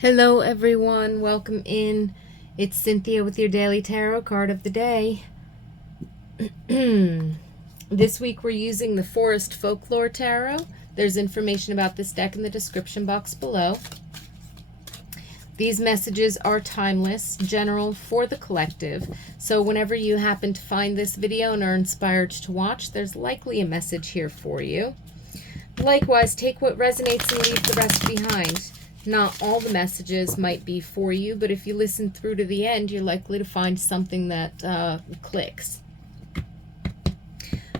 Hello everyone, welcome in. It's Cynthia with your daily tarot card of the day. This week we're using the Forest Folklore Tarot. There's information about this deck in the description box below. These messages are timeless, general for the collective. So whenever you happen to find this video and are inspired to watch, there's likely a message here for you. Likewise, take what resonates and leave the rest behind. Not all the messages might be for you, but if you listen through to the end, you're likely to find something that clicks.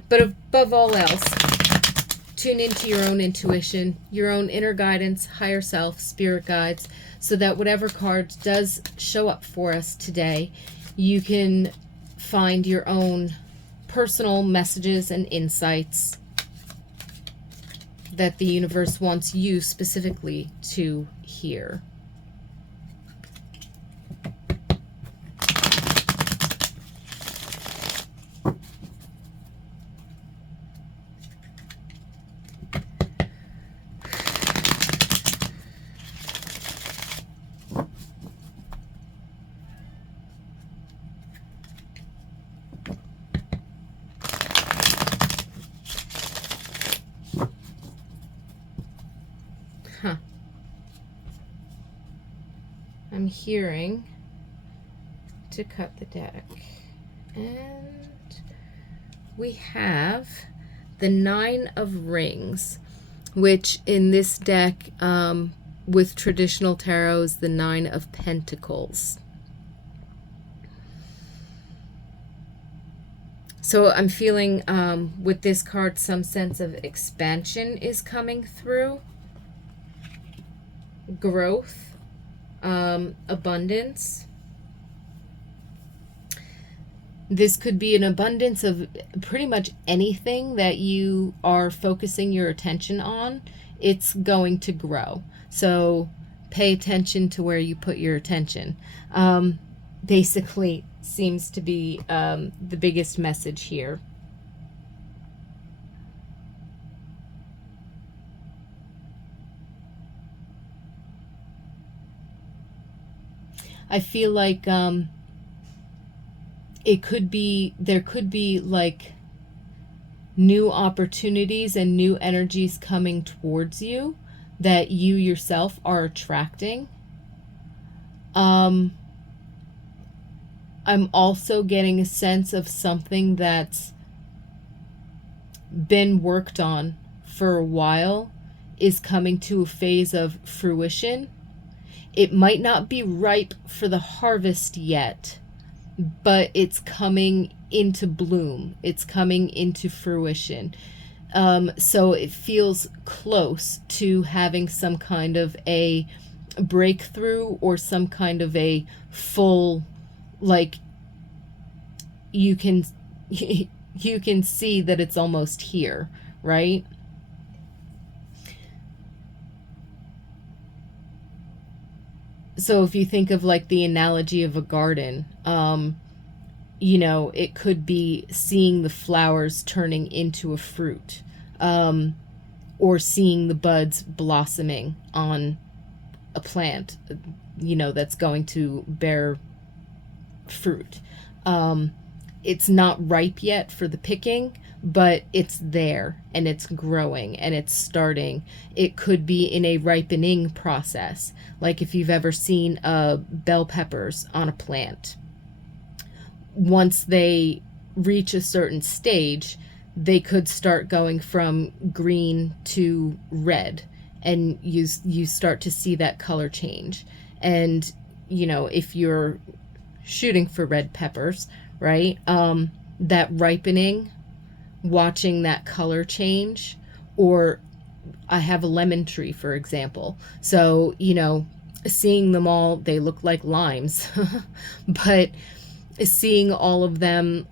But above all else, tune into your own intuition, your own inner guidance, higher self, spirit guides, so that whatever card does show up for us today, you can find your own personal messages and insights that the universe wants you specifically to hear. I'm hearing to cut the deck, and we have the Nine of Rings, which in this deck with traditional tarot is the Nine of Pentacles. So I'm feeling with this card some sense of expansion is coming through, growth, abundance. This could be an abundance of pretty much anything that you are focusing your attention on. It's going to grow. So pay attention to where you put your attention. Basically seems to be the biggest message here. I feel like there could be like new opportunities and new energies coming towards you that you yourself are attracting. I'm also getting a sense of something that's been worked on for a while is coming to a phase of fruition. It might not be ripe for the harvest yet, but it's coming into bloom. It's coming into fruition. So it feels close to having some kind of a breakthrough or some kind of a full, like, you can see that it's almost here, right? So if you think of like the analogy of a garden, you know, it could be seeing the flowers turning into a fruit, or seeing the buds blossoming on a plant, you know, that's going to bear fruit. It's not ripe yet for the picking, but it's there and it's growing and it's starting. It could be in a ripening process. Like if you've ever seen bell peppers on a plant, once they reach a certain stage, they could start going from green to red, and you start to see that color change. And you know, if you're shooting for red peppers, right, that ripening, watching that color change. Or I have a lemon tree, for example. So, you know, seeing them all, they look like limes, but seeing all of them,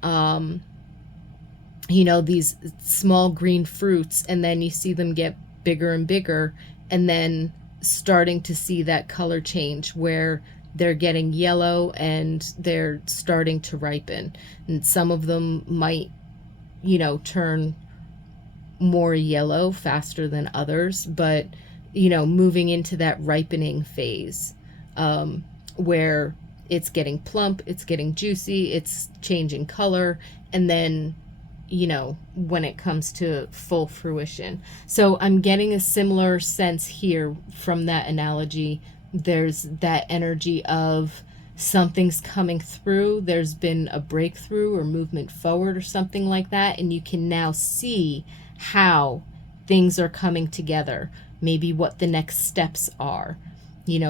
you know, these small green fruits, and then you see them get bigger and bigger, and then starting to see that color change where they're getting yellow and they're starting to ripen. And some of them might, you know, turn more yellow faster than others, but moving into that ripening phase, where it's getting plump, it's getting juicy, it's changing color, and then, when it comes to full fruition. So I'm getting a similar sense here from that analogy. There's that energy of something's coming through, there's been a breakthrough or movement forward or something like that, and you can now see how things are coming together, maybe what the next steps are.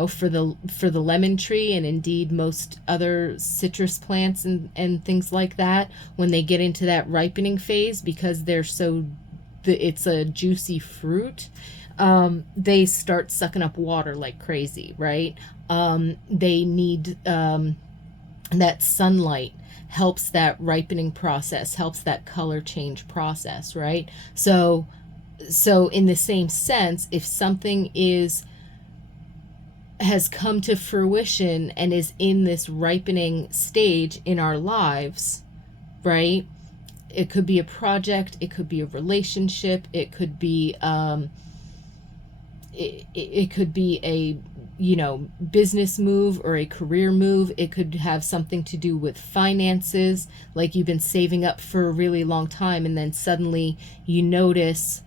For the lemon tree, and indeed most other citrus plants and things like that, when they get into that ripening phase, because it's a juicy fruit, they start sucking up water like crazy, right? They need that sunlight helps that ripening process, helps that color change process, right? So in the same sense, if something has come to fruition and is in this ripening stage in our lives, right? It could be a project, it could be a relationship, it could be it could be a business move or a career move. It could have something to do with finances, like you've been saving up for a really long time, and then suddenly you notice,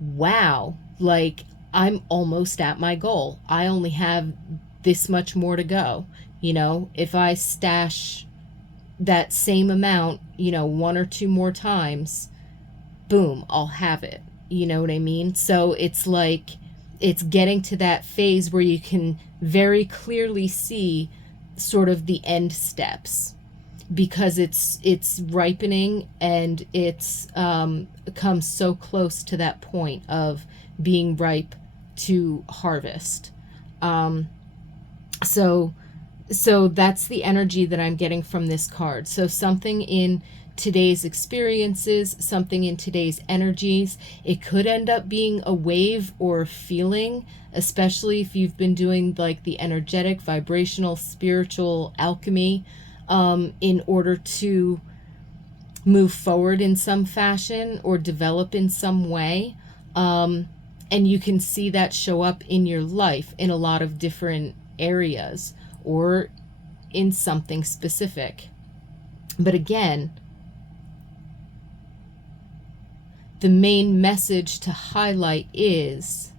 wow, like I'm almost at my goal. I only have this much more to go. If I stash that same amount, one or two more times, boom, I'll have it. You know what I mean? So it's like, it's getting to that phase where you can very clearly see sort of the end steps, because it's ripening, and it's comes so close to that point of being ripe to harvest. So that's the energy that I'm getting from this card. So something in today's experiences, something in today's energies, it could end up being a wave or a feeling, especially if you've been doing like the energetic, vibrational, spiritual alchemy, in order to move forward in some fashion or develop in some way. And you can see that show up in your life in a lot of different areas or in something specific. But again, the main message to highlight is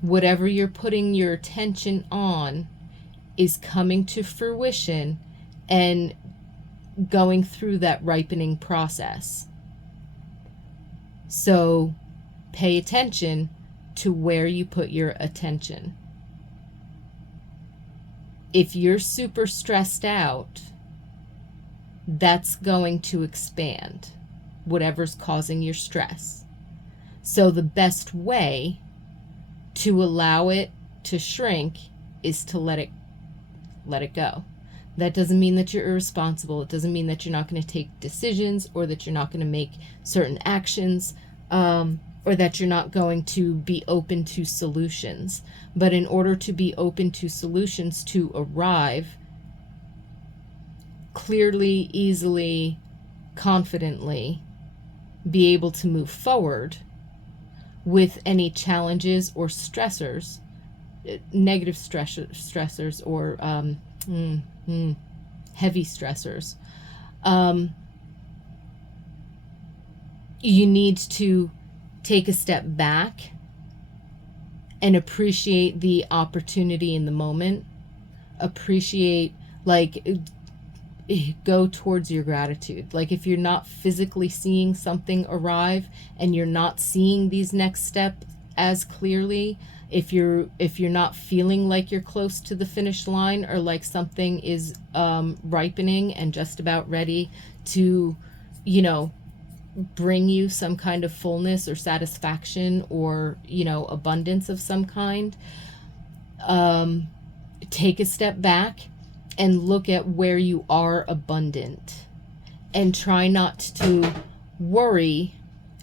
whatever you're putting your attention on is coming to fruition and going through that ripening process. So pay attention to where you put your attention. If you're super stressed out, that's going to expand whatever's causing your stress. So the best way to allow it to shrink is to let it go. That doesn't mean that you're irresponsible. It doesn't mean that you're not going to take decisions, or that you're not going to make certain actions, or that you're not going to be open to solutions. But in order to be open to solutions, to arrive clearly, easily, confidently, be able to move forward with any challenges or stressors, negative stressors or heavy stressors, you need to take a step back and appreciate the opportunity in the moment. Appreciate, like, go towards your gratitude. Like, if you're not physically seeing something arrive and you're not seeing these next steps as clearly, if you're not feeling like you're close to the finish line, or like something is ripening and just about ready to, bring you some kind of fullness or satisfaction or, abundance of some kind, take a step back and look at where you are abundant, and try not to worry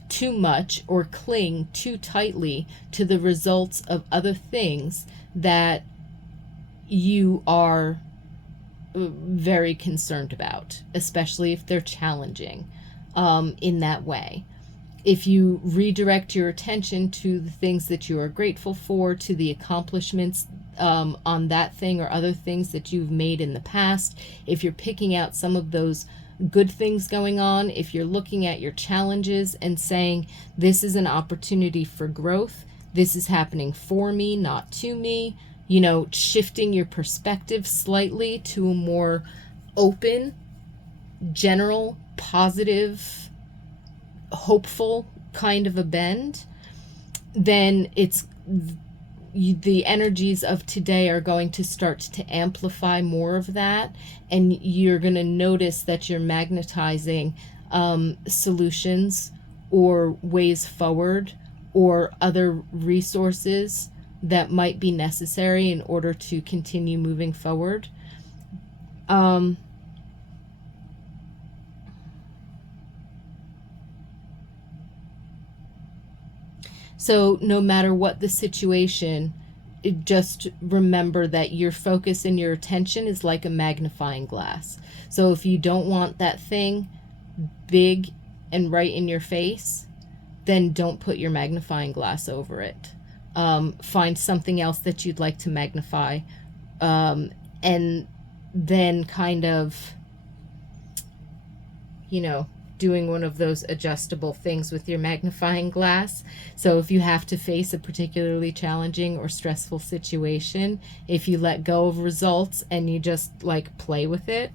too much or cling too tightly to the results of other things that you are very concerned about, especially if they're challenging in that way. if you redirect your attention to the things that you are grateful for, to the accomplishments on that thing or other things that you've made in the past, if you're picking out some of those good things going on, if you're looking at your challenges and saying, this is an opportunity for growth, this is happening for me, not to me, you know, shifting your perspective slightly to a more open, general, positive, hopeful kind of a bend, then the energies of today are going to start to amplify more of that, and you're going to notice that you're magnetizing solutions or ways forward or other resources that might be necessary in order to continue moving forward. So no matter what the situation, just remember that your focus and your attention is like a magnifying glass. So if you don't want that thing big and right in your face, then don't put your magnifying glass over it. Find something else that you'd like to magnify, and then kind of, you know, doing one of those adjustable things with your magnifying glass. So if you have to face a particularly challenging or stressful situation, if you let go of results and you just like play with it,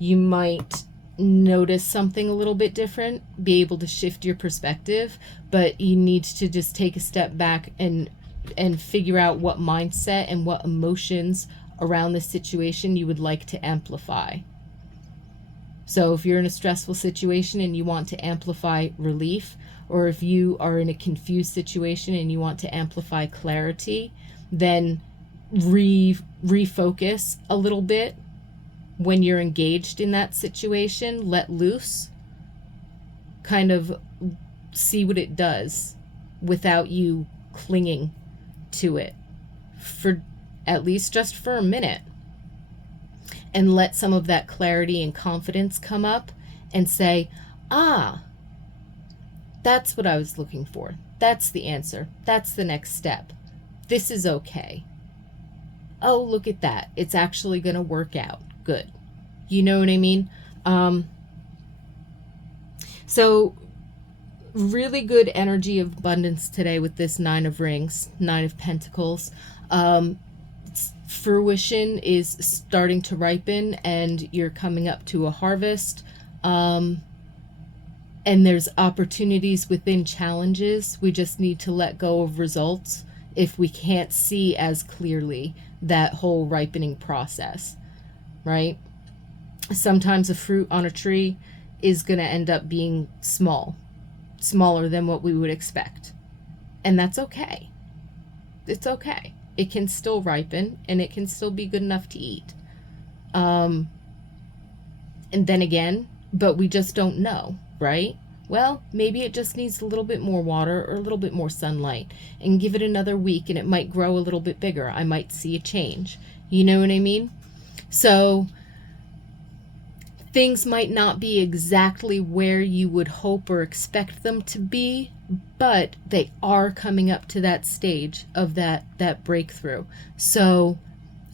you might notice something a little bit different, be able to shift your perspective, but you need to just take a step back and figure out what mindset and what emotions around the situation you would like to amplify. So if you're in a stressful situation and you want to amplify relief, or if you are in a confused situation and you want to amplify clarity, then refocus a little bit when you're engaged in that situation. Let loose, kind of see what it does without you clinging to it for at least just for a minute. And let some of that clarity and confidence come up and say, that's what I was looking for. That's the answer. That's the next step. This is okay. Oh, look at that. It's actually going to work out. Good. You know what I mean? So really good energy of abundance today with this 9 of Rings, 9 of Pentacles. Fruition is starting to ripen and you're coming up to a harvest. And there's opportunities within challenges. We just need to let go of results if we can't see as clearly that whole ripening process, right? Sometimes a fruit on a tree is going to end up being smaller than what we would expect. And that's okay. It's okay. It can still ripen and it can still be good enough to eat. And then again, but we just don't know, right? Well, maybe it just needs a little bit more water or a little bit more sunlight, and give it another week and it might grow a little bit bigger. I might see a change. You know what I mean? So things might not be exactly where you would hope or expect them to be, but they are coming up to that stage of that breakthrough. So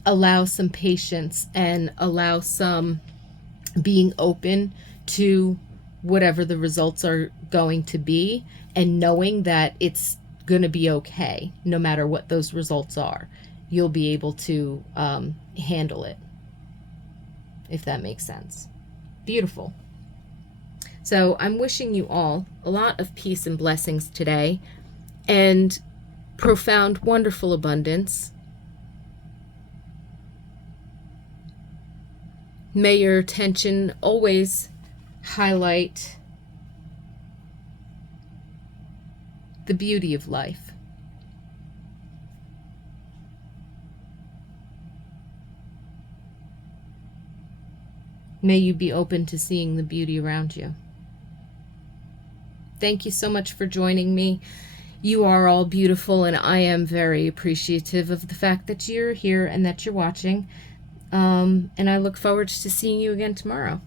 allow some patience and allow some being open to whatever the results are going to be, and knowing that it's going to be okay no matter what those results are. You'll be able to handle it, if that makes sense. Beautiful. So I'm wishing you all a lot of peace and blessings today, and profound, wonderful abundance. May your attention always highlight the beauty of life. May you be open to seeing the beauty around you. Thank you so much for joining me. You are all beautiful, and I am very appreciative of the fact that you're here and that you're watching. And I look forward to seeing you again tomorrow.